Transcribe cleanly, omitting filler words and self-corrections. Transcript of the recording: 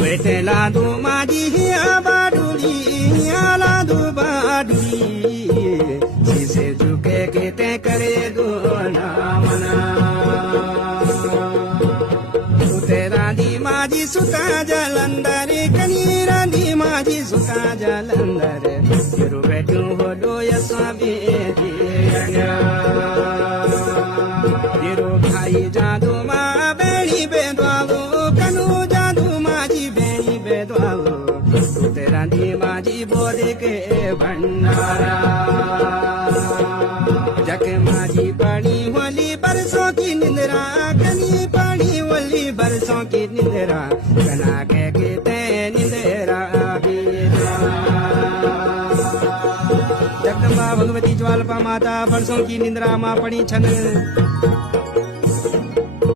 Wete la do maji abaduli, ala do baduli. Jise juke kete kare do namana. Utera di maji suta jalandare, kanira di maji suta jalandare. Yeru betu hodo yasabi diya. Yeru bhai jadu ma beli bedwago, kanu jadu maji beli bedwago. Utera di maji bode ke bhandara. जक माझी पड़ी होली बरसों की निंदरा कनी पड़ी होली बरसों की निंदरा कना के ते निंदरा जगदम्बा भगवती ज्वालपा माता बरसों की निंदरा माँ पड़ी छन